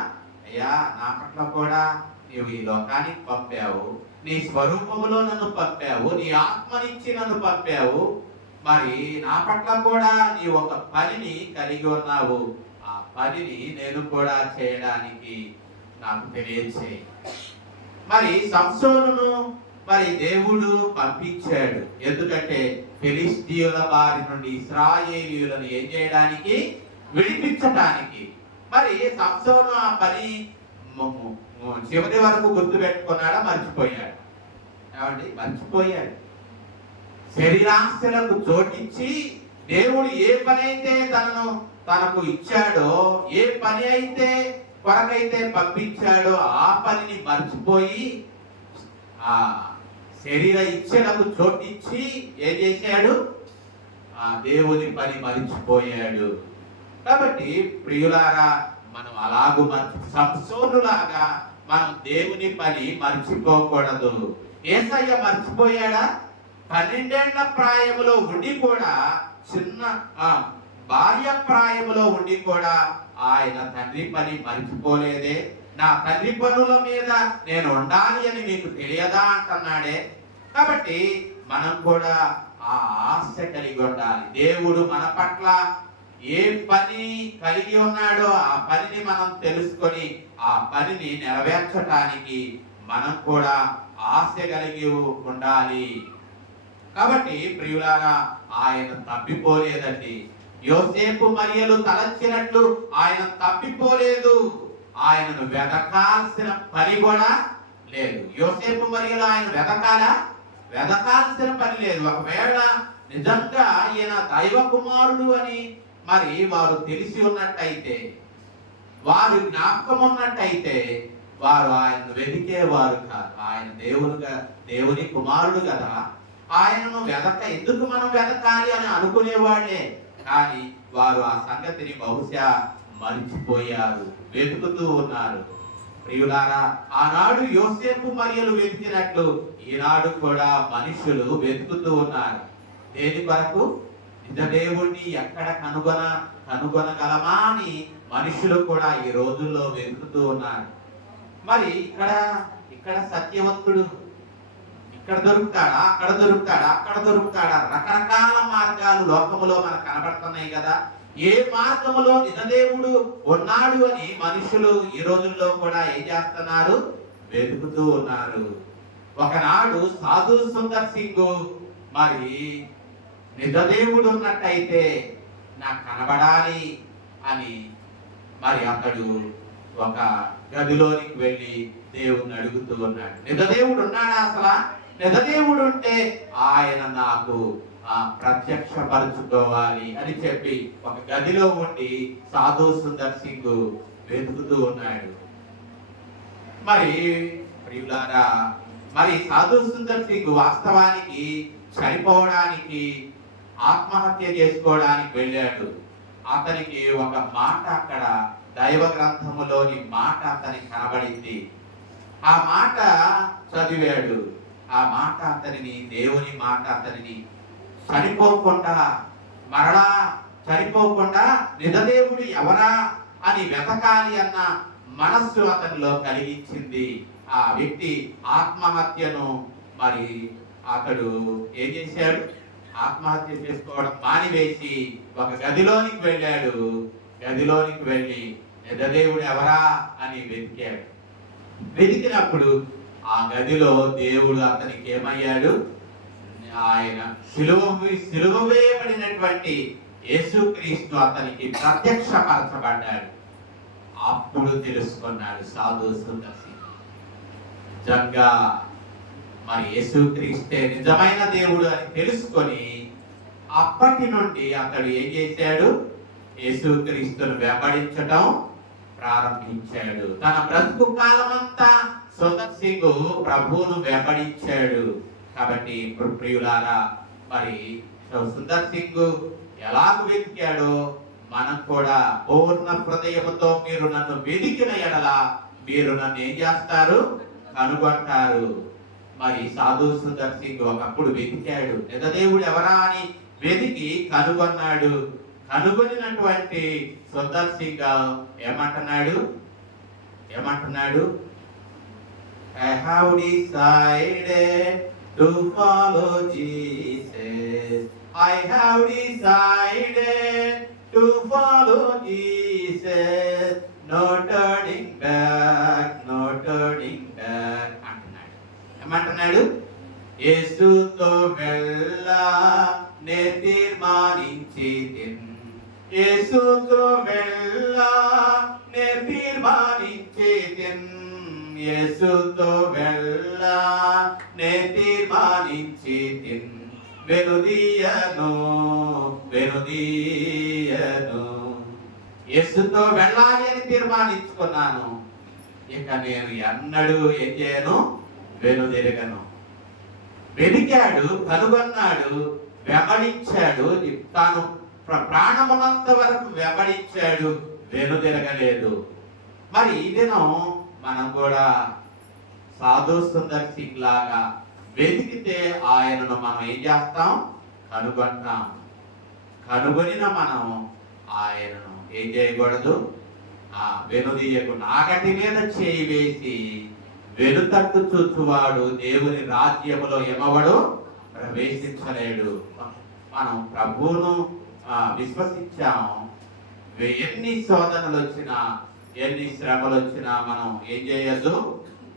అయ్యా, నా పట్ల కూడా నీవు ఈ లోకానికి పంపావు, నీ స్వరూపములో నన్ను పంపావు, నీ ఆత్మనిచ్చి నన్ను పంపావు. మరి నా పట్ల కూడా నీ ఒక పనిని కలిగి ఉన్నావు. ఆ పనిని నేను కూడా చేయడానికి నాకు తెలియచేయి. మరి సంసోనును మరి దేవుడు పంపించాడు. ఎందుకంటే ఫిలిష్తీయుల బారి నుండి ఇశ్రాయేలీయులను ఏం చేయడానికి? విడిపించడానికి. మరి సంసోను ఆ పని చివరి వరకు గుర్తు పెట్టుకున్నాడా? మర్చిపోయాడు. ఏమండి, మర్చిపోయాడు. శరీరాశలకు చోటిచ్చి దేవుడు ఏ పని అయితే తనకు ఇచ్చాడో, ఏ పని అయితే కొరకైతే పంపించాడో ఆ పనిని మర్చిపోయి ఆ శరీర ఇచ్ఛలకు చోటిచ్చి ఏం చేశాడు? ఆ దేవుని పని మర్చిపోయాడు. కాబట్టి ప్రియులారా, మనం అలాగూ సంసోనులాగా మనం దేవుని పని మర్చిపోకూడదు. యేసయ్య మర్చిపోయాడా? 12 ప్రాయములో ఉండి కూడా, చిన్న భార్య ప్రాయములో ఉండి కూడా ఆయన తండ్రి పని మర్చిపోలేదే. నా తండ్రి పనుల మీద నేను ఉండాలి అని మీకు తెలియదా అంటున్నాడే. కాబట్టి మనం కూడా ఆ ఆశ కలిగి ఉండాలి. దేవుడు మన పట్ల ఏ పని కలిగి ఉన్నాడో ఆ పనిని మనం తెలుసుకొని ఆ పనిని నెరవేర్చడానికి మనం కూడా ఆశ కలిగి ఉండాలి. కాబట్టి ప్రియులారా, ఆయన తప్పిపోలేదండి. యోసేపు మరియలు తలంచినట్లు ఆయన తప్పిపోలేదు. ఆయనను వెదకాల్సిన పని కూడా లేదు. యోసేపు మరియలు ఆయన వెదకాల్సిన పని లేదు. ఒకవేళ నిజంగా ఈయన దైవ కుమారుడు అని మరి వారు తెలిసి ఉన్నట్టయితే, వారు జ్ఞాపకం ఉన్నట్టయితే, వారు ఆయనను వెతికేవారు కాదు. ఆయన దేవుని కుమారుడు కదా, ఆయనను ఎందుకు మనం వెతకాలి అని అనుకునేవాళ్లే. కానీ వారు ఆ సంగతిని బహుశా మరిచిపోయారు, వెతుకుతూ ఉన్నారు. ప్రియులారా, ఆనాడు యోసేపు మరియలు వెతికినట్లు ఈనాడు కూడా మనుషులు వెతుకుతూ ఉన్నారు. దేని కొరకు? నిజ దేవుణ్ణి ఎక్కడ కనుగొనగలమా అని మనుషులు కూడా ఈ రోజుల్లో వెతుకుతూ ఉన్నారు. మరి ఇక్కడ సత్యవంతుడు ఇక్కడ దొరుకుతాడా, అక్కడ దొరుకుతాడా? రకరకాల మార్గాలు లోకములో మనకు కనబడుతున్నాయి కదా. ఏ మార్గములో నిజదేవుడు ఉన్నాడు అని మనుషులు ఈ రోజుల్లో కూడా ఏం చేస్తున్నారు? వెతుకుతూ ఉన్నారు. ఒకనాడు సాధు సుందర్ సింగ్ మరి నిజదేవుడు ఉన్నట్టయితే నాకు కనబడాలి అని మరి అతడు ఒక గదిలోనికి వెళ్ళి దేవుణ్ణి అడుగుతూ ఉన్నాడు. నిజదేవుడు ఉన్నాడా? అసలు నిజదేవుడు ఉంటే ఆయన నాకు ప్రత్యక్షపరచుకోవాలి అని చెప్పి ఒక గదిలో ఉండి సాధు సుందర్ సింగ్ వెతుకుతూ ఉన్నాడు. మరి ప్రియులారా, మరి సాధు సుందర్ సింగ్ వాస్తవానికి చనిపోవడానికి, ఆత్మహత్య చేసుకోవడానికి వెళ్ళాడు. అతనికి ఒక మాట, అక్కడ దైవ గ్రంథములోని మాట అతనికి కనబడింది. ఆ మాట చదివాడు. ఆ మాట అతనిని, దేవుని మాట అతనిని మరలా చనిపోకుండా నిజదేవుడు ఎవరా అని వెతకాలి అన్న మనస్సు అతనిలో కలిగించింది. ఆ వ్యక్తి ఆత్మహత్యను మరి అతడు ఏం చేశాడు? ఆత్మహత్య చేసుకోవడం మానివేసి ఒక గదిలోనికి వెళ్ళాడు. గదిలోనికి వెళ్ళి నిజదేవుడు ఎవరా అని వెతికాడు. వెతికినప్పుడు ఆ గదిలో దేవుడు అతనికి ఏమయ్యాడు? ఆయన సిలువ వేయబడినటువంటి యేసుక్రీస్తు అతనికి ప్రత్యక్షపరచబడ్డాడు. అప్పుడు తెలుసుకున్నాడు సాధు సుందర్సి, నిజంగా మరి యేసుక్రీస్తే నిజమైన దేవుడు అని తెలుసుకొని అప్పటి నుండి అతడు ఏం చేశాడు? యేసుక్రీస్తును వెంబడించటం ప్రారంభించాడు. తన బ్రతుకు కాలమంతా సుందర్ సింగ్ ప్రభువును వెంబడించాడు. కాబట్టి ప్రియులారా, మరి సుందర్ సింగ్ ఎలాగ వెతికాడో మనం కూడా పూర్ణ హృదయముతో మీరు నన్ను వెతికిన ఎడల మీరు నన్ను ఏం చేస్తారు? కనుగొంటారు. మరి సాధు సుందర్ సింగ్ ఒకప్పుడు వెతికాడు, నిజదేవుడు ఎవరా అని వెతికి కనుగొన్నాడు. కనుగొనినటువంటి సుందర్ సింగ్ ఏమంటున్నాడు? I have decided to follow Jesus. I have decided to follow Jesus. No turning back, no turning back. ఏమంటున్నాడు? యేసుతో వెళ్ళా నే తీర్మానించేదెన్. యేసుతో వెళ్ళా నే తీర్మానించేదెన్. యేసుతో వెళ్ళా నే తీర్మానించేదెన్. వెనుదీయను. యేసుతో వెళ్ళాలి అని తీర్మానించుకున్నాను. ఇక నేను ఎన్నడూ ఏం చేయను? వెనుదిరగను. వెతికాడు, కనుగొన్నాడు, వెంబడించాడు. తాను ప్రాణమున్నంత వరకు వెంబడించాడు, వెనుదిరగలేదు. మరి ఈ దినం మనం కూడా సాధు సుందర్ సింగ్ లాగా వెతికితే ఆయనను మనం ఏం చేస్తాం? కనుగొంటాం. కనుగొనిన మనం ఆయనను ఏం చేయకూడదు? వెనుదీయకుండా నాగటి మీద చేయి వేసి వెనుతట్టు చూచువాడు దేవుని రాజ్యములో ఎమవడు ప్రవేశించలేడు. మనం ప్రభువును విశ్వసించాం. ఎన్ని శోధనలు వచ్చినా, ఎన్ని శ్రమలు వచ్చినా మనం ఏం చేయొద్దు?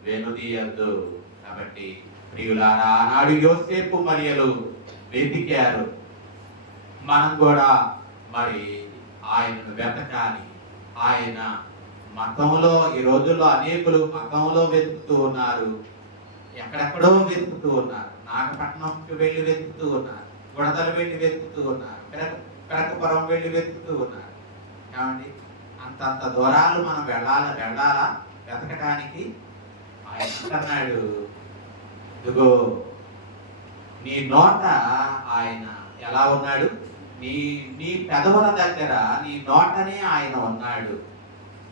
వెనుదీయద్దు. కాబట్టి ప్రియులారా, ఆనాడు యోసేపు మరియలు వెతికారు. మనం కూడా మరి ఆయనను వెతకాలి. ఆయన మతంలో ఈ రోజుల్లో అనేకులు మతంలో వెతుకుతూ ఉన్నారు, ఎక్కడెక్కడో వెతుకుతూ ఉన్నారు. నాగపట్నంకి వెళ్ళి వెతుకుతూ ఉన్నారు, గుడదలు వెళ్ళి వెతుకుతూ ఉన్నారు, పెరకపురం వెళ్ళి వెతుకుతూ ఉన్నారు. ఏమండి, అంతంత దూరాలు మనం వెళ్ళాలా వెతకటానికి? ఆయన అంటున్నాడు, ఇదిగో నీ నోట ఆయన ఎలా ఉన్నాడు? నీ పెదవుల దగ్గర, నీ నోటనే ఆయన ఉన్నాడు,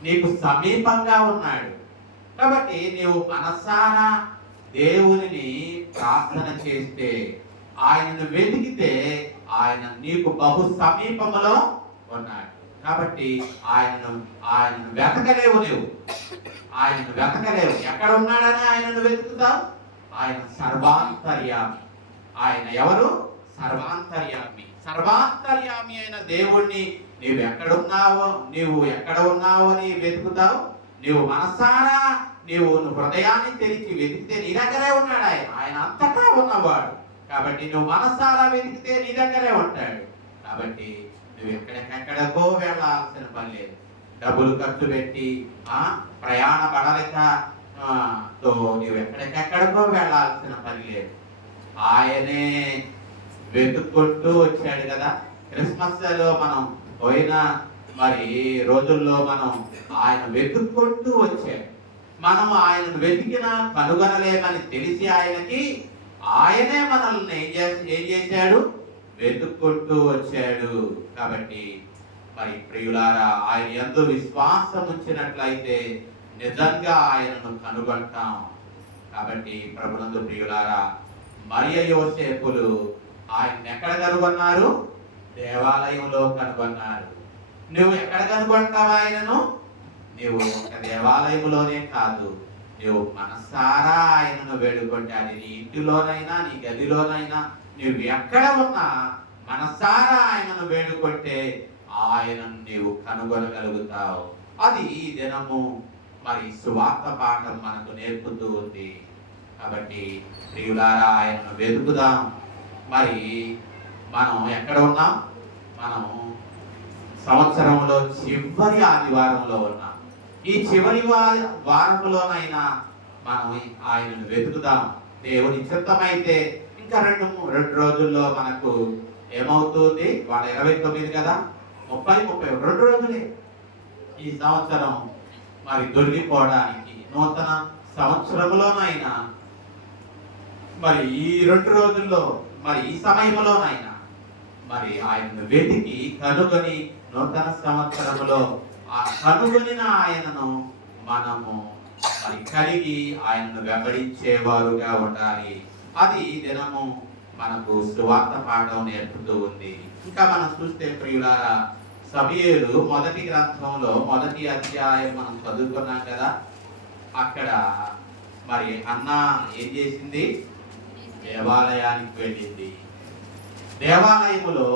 నీకు సమీపంగా ఉన్నాడు. కాబట్టి నీవు మనసారా దేవునిని ప్రార్థన చేస్తే, ఆయనను వెతికితే ఆయన నీకు బహు సమీపములో ఉన్నాడు. కాబట్టి ఆయనను వెతకలేవు. ఆయనను వెతకలేవు. ఎక్కడ ఉన్నాడని ఆయనను వెతుకుతావు? ఆయన సర్వాంతర్యామి. ఆయన ఎవరు? సర్వాంతర్యామి. సర్వాంతర్యామి అయిన దేవుణ్ణి నీవు ఎక్కడ ఉన్నావో అని వెతుకుతావు. నీవు మనసారా నీవు హృదయాన్ని తెరిచి వెతికితే నీ దగ్గరే ఉన్నాడు ఆయన అంతటా ఉన్నవాడు. కాబట్టి నువ్వు మనసారా వెతికితే నీ దగ్గరే ఉంటాడు. కాబట్టి నువ్వు ఎక్కడెక్కడికో వెళ్ళాల్సిన పని లేదు. డబ్బులు ఖర్చు పెట్టి ప్రయాణ పడలేకతో నువ్వు ఎక్కడికెక్కడికో వెళ్ళాల్సిన పని లేదు. ఆయనే వెతుక్కుంటూ వచ్చాడు కదా. క్రిస్మస్ లో మనం పోయిన మరి రోజుల్లో మనం ఆయన వెతుక్కుంటూ వచ్చాడు. మనం ఆయనను వెతికినా కనుగొనలేమని తెలిసి ఆయనే మనల్ని ఏం చేశాడు? వెతుక్కుంటూ వచ్చాడు. కాబట్టి మరి ప్రియులారా, ఆయన యందు విశ్వాసం ఉంచినట్లయితే నిజంగా ఆయనను కనుగొంటాం. కాబట్టి ప్రభునందు ప్రియులారా, మరియ యోసేపులు ఆయన ఎక్కడ కనుగొన్నారు? దేవాలయంలో కనుగొన్నారు. నువ్వు ఎక్కడ కనుగొంటావు ఆయనను? నువ్వు ఒక దేవాలయంలోనే కాదు, నువ్వు మనసారా ఆయనను వేడుకుంటే, అది నీ ఇంటిలోనైనా, నీ గదిలోనైనా, నువ్వు ఎక్కడ ఉన్నా మనసారా ఆయనను వేడుకుంటే ఆయనను నీవు కనుగొనగలుగుతావు. అది ఈ దినము మరి సువార్త పాఠం మనకు నేర్పుతూ ఉంది. కాబట్టి ప్రియులారా, ఆయనను వెతుకుదాం. మరి మనం ఎక్కడ ఉన్నాం? మనం సంవత్సరంలో చివరి ఆదివారంలో ఉన్నాం. ఈ చివరి వారంలోనైనా మనం ఆయనను వెతుకుదాం. దేవుని చిత్తమైతే ఇంకా రెండు రోజుల్లో మనకు ఏమవుతుంది? వాళ్ళ 29 కదా, 30 2 రోజులే ఈ సంవత్సరం మరి దొరికిపోవడానికి. నూతన సంవత్సరంలోనైనా మరి ఈ 2 రోజుల్లో మరి ఈ సమయంలోనైనా మరి ఆయనను వెతికి కనుగొని నూతన సంవత్సరంలో ఆ కనుగొనిన ఆయనను మనము మరి కలిగి ఆయనను వెంబడించేవారుగా ఉండాలి. అది దినము మనకు సువార్త పాఠం నేర్పుతూ ఉంది. ఇంకా మనం చూస్తే ప్రియులారా, సమూయేలు మొదటి గ్రంథంలో మొదటి అధ్యాయం మనం చదువుకున్నాం కదా. అక్కడ మరి హన్నా ఏం చేసింది? దేవాలయానికి వెళ్ళింది. దేవాలయములో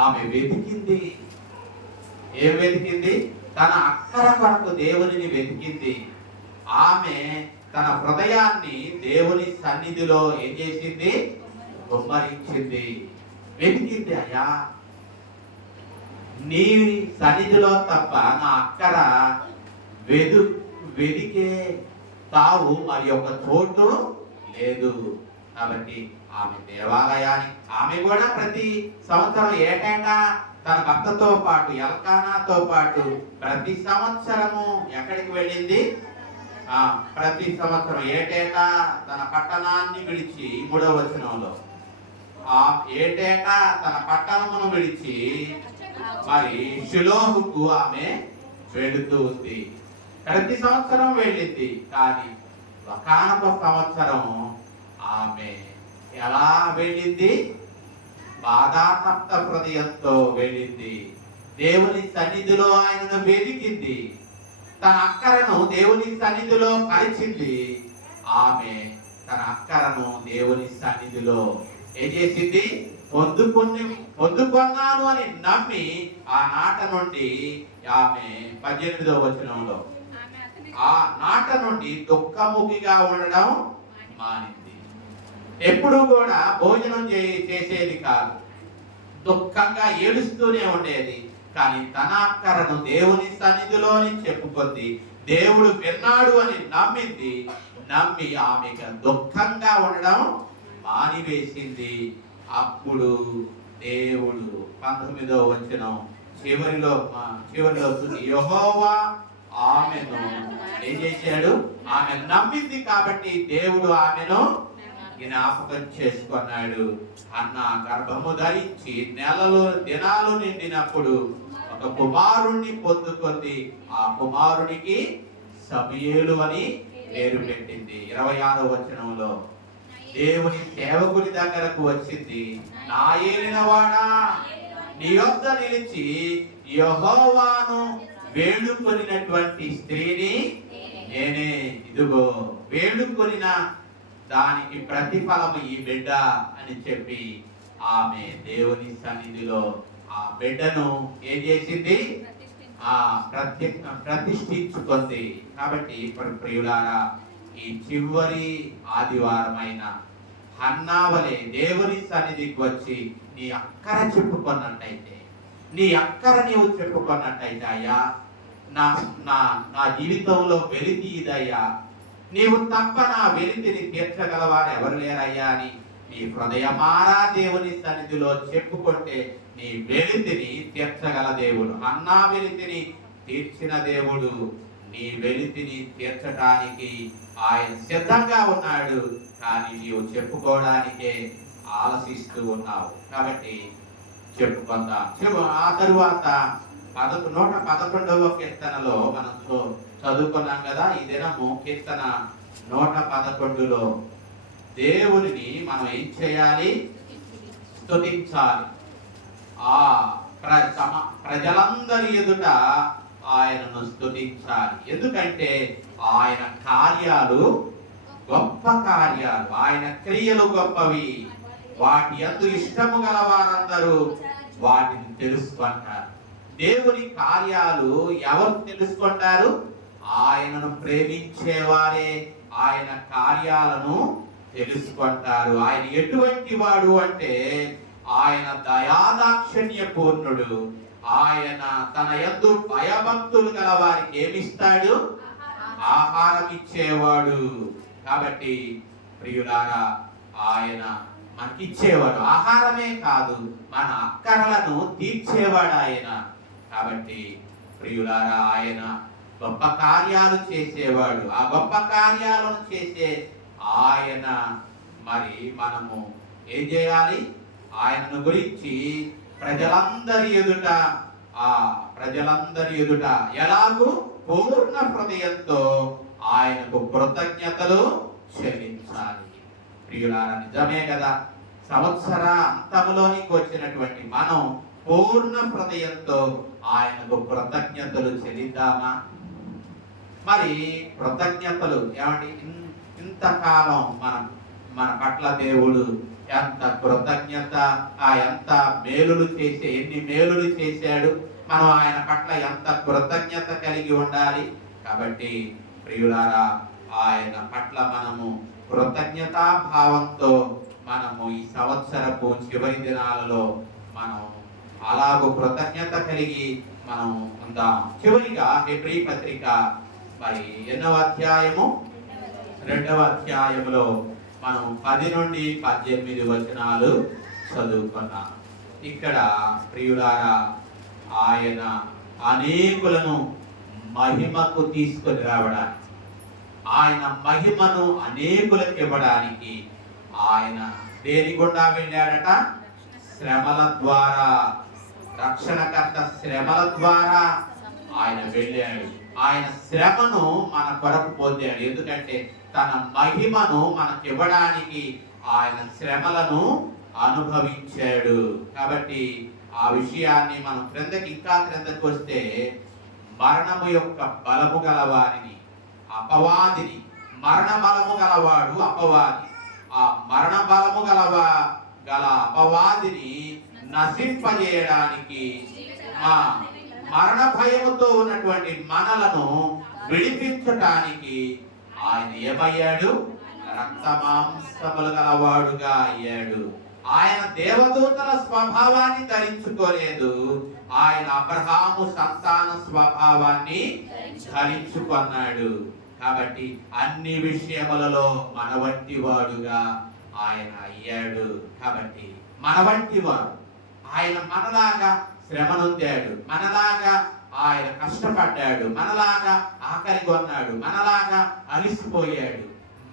ఆమె వెతికింది. ఏం వెతికింది? తన అక్కర కొరకు దేవునిని వెతికింది. ఆమె తన హృదయాన్ని దేవుని సన్నిధిలో ఏం చేసింది? గుమ్మరించింది, వెతికింది. అయ్యా, నీ సన్నిధిలో తప్ప నా అక్కర వెతికే తావు మరి ఒక చోటు లేదు. కాబట్టి ఆమె దేవాలయాన్ని, ఆమె కూడా ప్రతి సంవత్సరం ఏటైనా తన భర్తతో పాటు ఎల్కానాతో పాటు ప్రతి సంవత్సరము ఎక్కడికి వెళ్ళింది? ప్రతి సంవత్సరం ఏటేటా తన పట్టణాన్ని విడిచి 3వ వచనంలో ఏటేటా తన పట్టణమును విడిచి మరి షిలోహుకు ఆమె వెళుతూ ఉంది. ప్రతి సంవత్సరం వెళ్ళింది. కానీ ఒకానొక సంవత్సరం ఆమె ఎలా వెళ్ళింది? బాధాతప్త హృదయంతో వెళ్ళింది. దేవుని సన్నిధిలో ఆయనను వెతికింది. తన అక్కరను దేవుని సన్నిధిలో పరిచింది. ఆమె తన అక్కరను దేవుని సన్నిధిలో ఏం చేసింది? పొందుకున్నాను అని నమ్మి ఆ నాట నుండి ఆమె 18వ వచనంలో ఆ నాట నుండి దుఃఖముఖిగా ఉండడం మానింది. ఎప్పుడు కూడా భోజనం చేసేది కాదు, దుఃఖంగా ఏడుస్తూనే ఉండేది. కానీ తన అక్కరను దేవుని సన్నిధిలోని చెప్పుకుంది. దేవుడు విన్నాడు అని నమ్మింది. నమ్మి ఆమెకు దుఃఖంగా ఉండడం మానివేసింది. అప్పుడు దేవుడు 19వ వచనం చివరిలో యెహోవా ఆమెను ఏం చేశాడు? ఆమె నమ్మింది కాబట్టి దేవుడు ఆమెను జ్ఞాపకం చేసుకున్నాడు. అన్న గర్భము ధరించి దినాలు నిండినప్పుడు ఒక కుమారుణ్ణి పొందుకుంది. ఆ కుమారునికి సమూయేలు అని పేరు పెట్టింది. 26వ వచనంలో దేవుని సేవకుని దగ్గరకు వచ్చింది. నా ఏలినవాడా, నీ యొద్ద నిలిచి యెహోవాను వేడుకొనినటువంటి స్త్రీని నేనే. ఇదిగో వేడుకొనిన దానికి ప్రతిఫలము ఈ బిడ్డ అని చెప్పి ఆమె దేవుని సన్నిధిలో ఆ బిడ్డను ఏం చేసింది? ప్రతిష్ఠించుకుంది. కాబట్టి ప్రియులారా, ఈ చివరి ఆదివారమైన హన్నావలే దేవుని సన్నిధికి వచ్చి నీ అక్కర చెప్పుకున్నట్టయితే, నీ అక్కర నీవు చెప్పుకున్నట్టయితే, అయ్యా నా నా నా జీవితంలో వెలితి ఇదయ్యా, నీవు తప్ప నా వెలితిని తీర్చగలవారు ఎవరు లేరయ్యా అని నీ హృదయమారా దేవుని సన్నిధిలో చెప్పుకుంటే నీ వెలితిని తీర్చగల దేవుడు. అన్నా వెలితిని తీర్చిన దేవుడు నీ వెలితిని తీర్చడానికి ఆయన సిద్ధంగా ఉన్నాడు. కానీ నీవు చెప్పుకోవడానికే ఆలసిస్తూ ఉన్నావు. కాబట్టి చెప్పుకుందాం. ఆ తరువాత 111వ కీర్తనలో మనం చదువుకున్నాం కదా. ఈ దినము కీర్తన 111లో దేవునిని మనం ఏం చేయాలి? స్తుతించాలి. ఆ ప్రజలందరి ఎదుట ఆయనను స్తుతించాలి. ఎందుకంటే ఆయన కార్యాలు గొప్ప కార్యాలు, ఆయన క్రియలు గొప్పవి. వాటి యందు ఇష్టము గల వారందరూ వాటిని తెలుసుకుంటారు. దేవుని కార్యాలు ఎవరు తెలుసుకుంటారు? ఆయనను ప్రేమించేవారే ఆయన కార్యాలను తెలుసుకుంటారు. ఆయన ఎటువంటి వాడు అంటే ఆయన దయాదాక్షిణ్య పూర్ణుడు. ఆయన తన యందు భయభక్తులు గల వారికి ఏమిస్తాడు? ఆహారం ఇచ్చేవాడు. కాబట్టి ప్రియులారా, ఆయన మనకిచ్చేవాడు. ఆహారమే కాదు, మన అక్కరలను తీర్చేవాడు ఆయన. కాబట్టి ప్రియులారా, ఆయన గొప్ప కార్యాలు చేసేవాడు. ఆ గొప్ప కార్యాలను చేసే ఆయన మరి మనము ఏం చేయాలి? ఆయనను గురించి ప్రజలందరి ఎదుట ఎలాగూ పూర్ణ హృదయంతో ఆయనకు కృతజ్ఞతలు చెల్లించాలి. ప్రియులారా, నిజమే కదా, సంవత్సర అంతములోనికి వచ్చినటువంటి మనం పూర్ణ హృదయంతో ఆయనకు కృతజ్ఞతలు చెల్లిద్దామా? మరి కృతజ్ఞతలు ఏమండి? ఇంతకాలం మన పట్ల దేవుడు ఎంత కృతజ్ఞత, ఎంత మేలులు చేసే, ఎన్ని మేలులు చేశాడు. మనం ఆయన పట్ల ఎంత కృతజ్ఞత కలిగి ఉండాలి. కాబట్టి ప్రియులారా, ఆయన పట్ల మనము కృతజ్ఞతా భావంతో మనము ఈ సంవత్సరపు చివరి దినాలలో మనం అలాగూ కృతజ్ఞత కలిగి మనం ఉందాం. చివరిగా హెబ్రీ పత్రిక మరి 8వ అధ్యాయము 2వ అధ్యాయములో మనం 10 నుండి 18 వచనాలు చదువుకున్నాం. ఇక్కడ ప్రియులారా, ఆయన అనేకులను మహిమకు తీసుకొని రావడానికి, ఆయన మహిమను అనేకులకు ఇవ్వడానికి ఆయన దేని గుండా వెళ్ళాడట? శ్రమల ద్వారా. రక్షణకర్త శ్రమల ద్వారా ఆయన వెళ్ళాడు. ఆయన శ్రమను మన కొరకు పొందాడు. ఎందుకంటే తన మహిమను మనకి ఇవ్వడానికి ఆయన శ్రమలను అనుభవించాడు. కాబట్టి ఆ విషయాన్ని మనం క్రిందకి వస్తే, మరణము యొక్క బలము గల వారిని, అపవాదిని, మరణ బలము గలవాడు అపవాది. ఆ మరణ బలము గల అపవాదిని నశింపజేయడానికి, మరణ భయముతో ఉన్నటువంటి మనలను విడిపించటానికి ఆయన ఏమయ్యాడు? రక్తమాంసములు గలవాడుగా అయ్యాడు. ఆయన దేవదూతల స్వభావాన్ని ధరించుకోలేదు. ఆయన అబ్రహాము సంతాన స్వభావాన్ని ధరించుకున్నాడు. కాబట్టి అన్ని విషయములలో మన వంటి వాడుగా ఆయన అయ్యాడు. కాబట్టి మన వంటి వాడు. ఆయన మనలాగా శ్రమ నొందాడు, మనలాగా ఆయన కష్టపడ్డాడు, మనలాగా ఆకలి కొన్నాడు, మనలాగా అలిసిపోయాడు,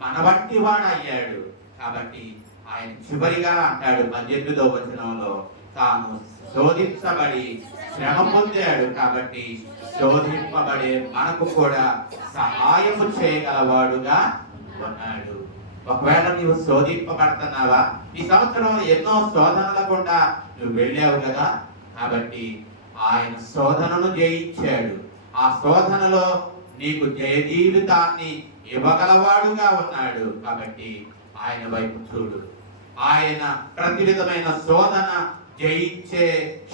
మన వంటి వాడు అయ్యాడు. కాబట్టి ఆయన చివరిగా అంటాడు 18వ వచనంలో, తాను శోధించబడి శ్రమ పొందాడు. కాబట్టి శోధింపబడే మనకు కూడా సహాయము చేయగలవాడుగా ఉన్నాడు. ఒకవేళ నీవు శోధింపబడుతున్నావా? ఈ సంవత్సరం ఎన్నో శోధనల గుండా నువ్వు వెళ్ళావు కదా. కాబట్టి ఆయన శోధనను జయించాడు. ఆ శోధనలో నీకు జయ జీవితాన్ని ఇవ్వగలవాడుగా ఉన్నాడు. కాబట్టి ఆయన వైపు చూడు. ఆయన ప్రతి విధమైన శోధన జయించే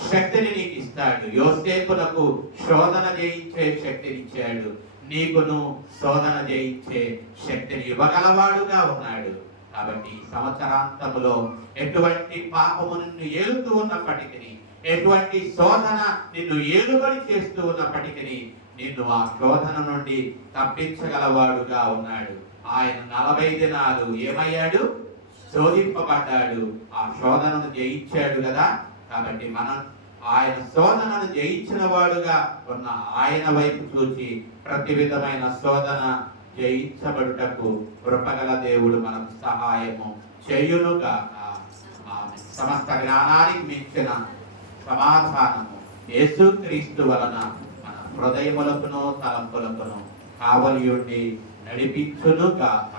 శక్తిని నీకు ఇస్తాడు. యోసేపులకు శోధన జయించే శక్తిని ఇచ్చాడు. నీకును శోధన జయించే శక్తిని ఇవ్వగలవాడుగా ఉన్నాడు. కాబట్టి సంవత్సరాంతములో ఎటువంటి పాపము నిన్ను ఏలుతూ ఉన్నప్పటికీ, ఎటువంటి శోధన నిన్ను ఏలుబడి చేస్తూ ఉన్నప్పటికీ, నిన్ను ఆ శోధన నుండి తప్పించగలవాడుగా ఉన్నాడు. ఆయన 40 దినాలు ఏమయ్యాడు? శోధింపబడ్డాడు. ఆ శోధనను జయించాడు కదా. కాబట్టి మనం ఆయన శోధనను జయించిన వాడుగా ఉన్న ఆయన వైపు చూచి ప్రతి విధమైన శోధన జయించబడుటకు కృపగల దేవుడు మనకు సహాయము చేయునుగాక. సమస్త జ్ఞానానికి మించిన సమాధానము యేసుక్రీస్తు వలన మన హృదయములకును తలంపులకును కావలియుండి నడిపించునుగాక.